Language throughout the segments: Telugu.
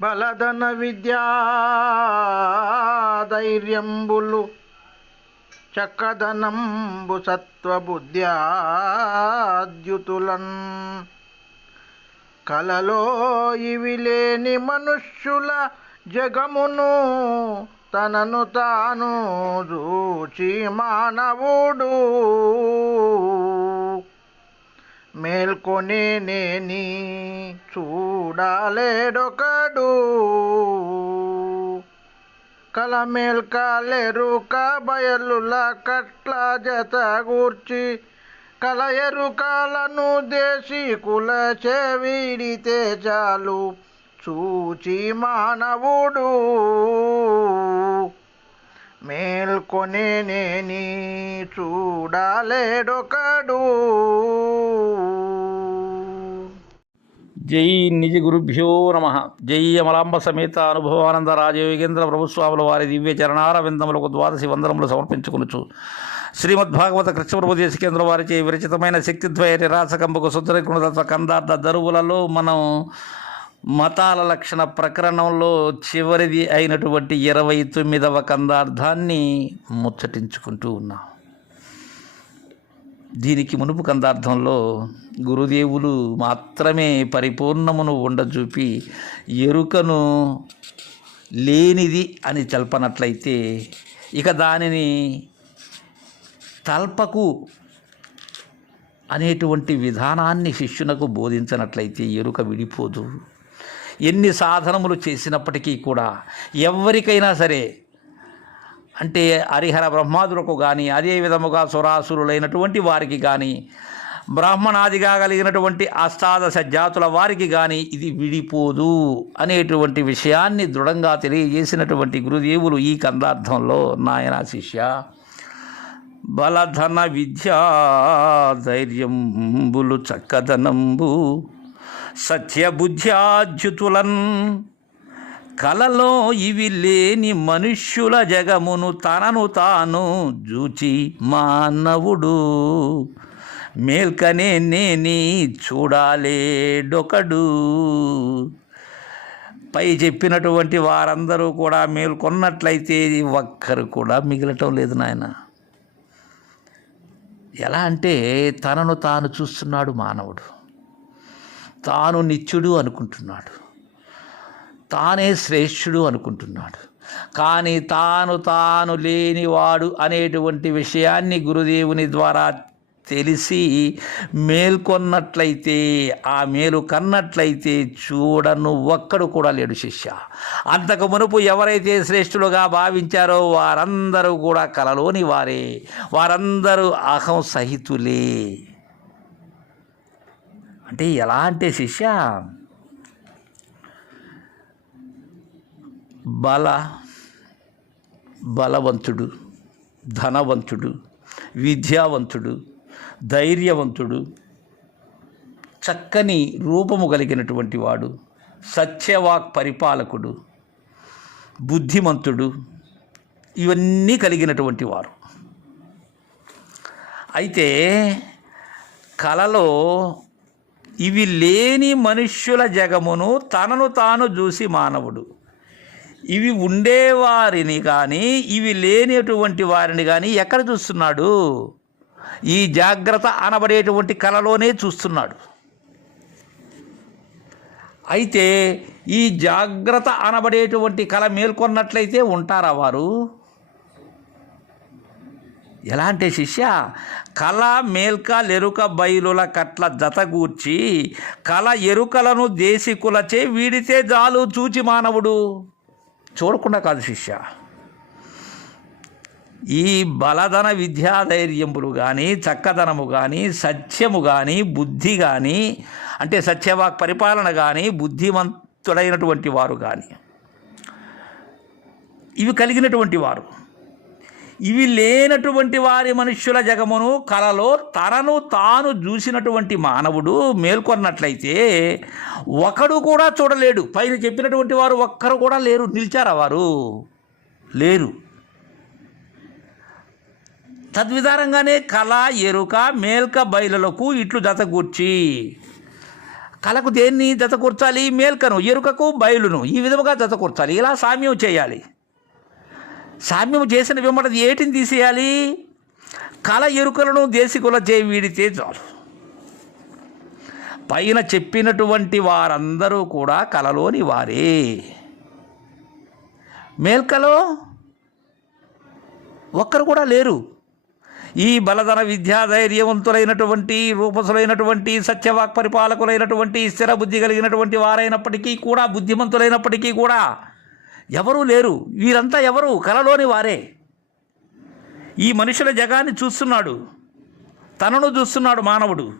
బలదన విద్యా ధైర్యంబులు చక్కదనంబు సత్వబుద్ధ్యాద్యుతులన్. కలలో ఇవి లేని మనుష్యుల జగమును తనను తాను చూచి మానవుడు. మేల్కొని నేని చూడాలేడొకడు. కల మేల్కాలెరుక బయలుల కట్ల జత గూర్చి కల ఎరుకాలను దేశీ చెవిడితే చాలు చూచి మానవుడు. మేల్కొని నేని చూడాలేడొకడు. జై నిజ గురుభ్యో నమ. జై అమలాంబ సమేత అనుభవానంద రాజయోగేంద్ర ప్రభుస్వాముల వారి దివ్య చరణార విందములకు ద్వాదశి వందనములు సమర్పించుకొనుచు. శ్రీమద్భాగవత కృష్ణప్రభు దేశికేంద్ర వారిచే విరచితమైన శక్తిద్వయ నిరాసకంబకు సుందరగుణతత్వ కందార్థ దరువులలో మనం మతాల లక్షణ ప్రకరణంలో చివరిది అయినటువంటి ఇరవై తొమ్మిదవ కందార్థాన్ని ముచ్చటించుకుంటూ ఉన్నాం. దీనికి మునుపు కందార్థంలో గురుదేవులు మాత్రమే పరిపూర్ణమును ఉండజూపి ఎరుకను లేనిది అని తెలపనట్లయితే ఇక దానిని తల్పకు అనేటువంటి విధానాన్ని శిష్యునకు బోధించినట్లయితే ఎరుక విడిపోదు. ఎన్ని సాధనములు చేసినప్పటికీ కూడా ఎవరికైనా సరే అంటే హరిహర బ్రహ్మాదులకు కానీ అదే విధముగా సురాసురులైనటువంటి వారికి కానీ బ్రాహ్మణాదిగా కలిగినటువంటి అష్టాదశ జాతుల వారికి కానీ ఇది విడిపోదు అనేటువంటి విషయాన్ని దృఢంగా తెలియజేసినటువంటి గురుదేవులు ఈ కందార్థంలో నాయన శిష్య. బలధన విద్యా ధైర్యంబులు చక్కదనంబు సత్యబుద్ధ్యాద్యుతులన్ కలలో ఇవి లేని మనుష్యుల జగమును తనను తాను జూచి మానవుడు. మేల్కనే నేని చూడాలేడొకడు. పై చెప్పినటువంటి వారందరూ కూడా మేల్కొన్నట్లయితే ఒక్కరు కూడా మిగలటం లేదు నాయన. ఎలా అంటే తనను తాను చూస్తున్నాడు మానవుడు. తాను నిత్యుడు అనుకుంటున్నాడు. తానే శ్రేష్ఠుడు అనుకుంటున్నాడు. కానీ తాను తాను లేనివాడు అనేటువంటి విషయాన్ని గురుదేవుని ద్వారా తెలిసి మేల్కొన్నట్లయితే ఆ మేలు కన్నట్లయితే చూడను ఒక్కడు కూడా లేడు శిష్య. అంతకు మునుపు ఎవరైతే శ్రేష్ఠులుగా భావించారో వారందరూ కూడా కలలోని వారే. వారందరూ అహం సహితులే. అంటే ఎలా అంటే శిష్య? బల బలవంతుడు ధనవంతుడు విద్యావంతుడు ధైర్యవంతుడు చక్కని రూపము కలిగినటువంటి వాడు సత్యవాక్ పరిపాలకుడు బుద్ధిమంతుడు ఇవన్నీ కలిగినటువంటి వారు. అయితే కలలో ఇవి లేని మనుష్యుల జగమును తనను తాను చూసి మానవుడు. ఇవి ఉండేవారిని కానీ ఇవి లేనటువంటి వారిని కానీ ఎక్కడ చూస్తున్నాడు? ఈ జాగ్రత్త అనబడేటువంటి కళలోనే చూస్తున్నాడు. అయితే ఈ జాగ్రత్త అనబడేటువంటి కళ మేల్కొన్నట్లయితే ఉంటారా వారు? ఎలా అంటే శిష్య? కళ మేల్క లెరుక బయలుల కట్ల జతగూర్చి కళ ఎరుకలను దేశికులచే వీడితే జాలు చూచి మానవుడు. చూడకుండా కాదు శిష్య. ఈ బలధన విద్యాధైర్యములు కానీ చక్కదనము కానీ సత్యము కానీ బుద్ధి కానీ అంటే సత్యవాక్ పరిపాలన కానీ బుద్ధిమంతుడైనటువంటి వారు కానీ ఇవి కలిగినటువంటి వారు. ఇవి లేనటువంటి వారి మనుష్యుల జగమును కలలో తనను తాను చూసినటువంటి మానవుడు మేల్కొన్నట్లయితే ఒకడు కూడా చూడలేడు. పైన చెప్పినటువంటి వారు ఒక్కరు కూడా లేరు. నిలిచారా వారు? లేరు. తద్విధారంగానే కళ ఎరుక మేల్క బయలులకు ఇట్లు జతగూర్చి కళకు దేన్ని జతకూర్చాలి మేల్కను ఎరుకకు బయలును ఈ విధముగా జతకూర్చాలి ఇలా సామ్యం చేయాలి. సామ్యం చేసిన వెంబట ఏటిని తీసేయాలి? కళ ఎరుకలను దేశికుల చే వీడితే చాలు. పైన చెప్పినటువంటి వారందరూ కూడా కలలోని వారే. మేల్కలో ఒక్కరు కూడా లేరు. ఈ బలధన విద్యా ధైర్యవంతులైనటువంటి రూపసులైనటువంటి సత్యవాక్ పరిపాలకులైనటువంటి స్థిర బుద్ధి కలిగినటువంటి వారైనప్పటికీ కూడా బుద్ధిమంతులైనప్పటికీ కూడా ఎవరూ లేరు. వీరంతా ఎవరు? కలలోని వారే. ఈ మనుషుల జగాన్ని చూస్తున్నాడు. తనను చూస్తున్నాడు మానవుడు.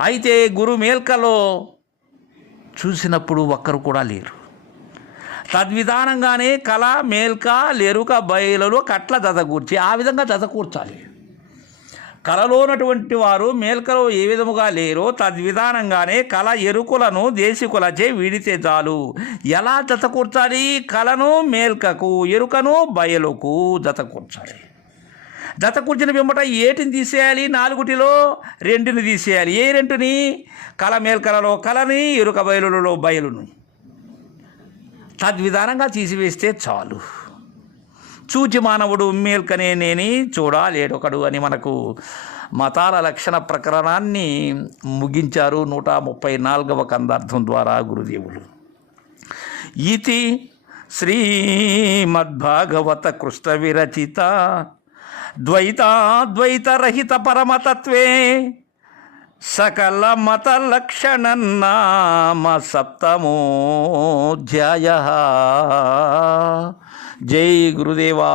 అయితే గురు మేల్కలో చూసినప్పుడు ఒక్కరు కూడా లేరు. తద్విధానంగానే కళ మేల్క లేరుక బయలులో కట్ల జతకూర్చి ఆ విధంగా జతకూర్చాలి కలలోనటువంటి వారు మేల్కలో ఏ విధముగా లేరో తద్విధానంగానే కళ ఎరుకులను దేశికులచే వీడితే చాలు. ఎలా జతకూర్చాలి? కళను మేల్కకు ఎరుకను బయలుకు జతకూర్చాలి. జతకూర్చిన పిమ్మట ఏటిని తీసేయాలి? నాలుగుటిలో రెండుని తీసేయాలి. ఏ రెండుని కళ మేల్కలలో కళని ఎరుక బయలులలో బయలును. తద్విధానంగా తీసివేస్తే చాలు. చూచి మానవుడు మేల్కనే నేని చూడాలేడొకడు అని మనకు మతాల లక్షణ ప్రకరణాన్ని ముగించారు నూట ముప్పై నాలుగవ కందార్థం ద్వారా గురుదేవులు. ఇది శ్రీమద్భాగవత కృష్ణ విరచిత ద్వైతాద్వైతరహిత పరమతత్వే సకల మత లక్షణన్నామ సప్తమోధ్యాయ. జై గురుదేవా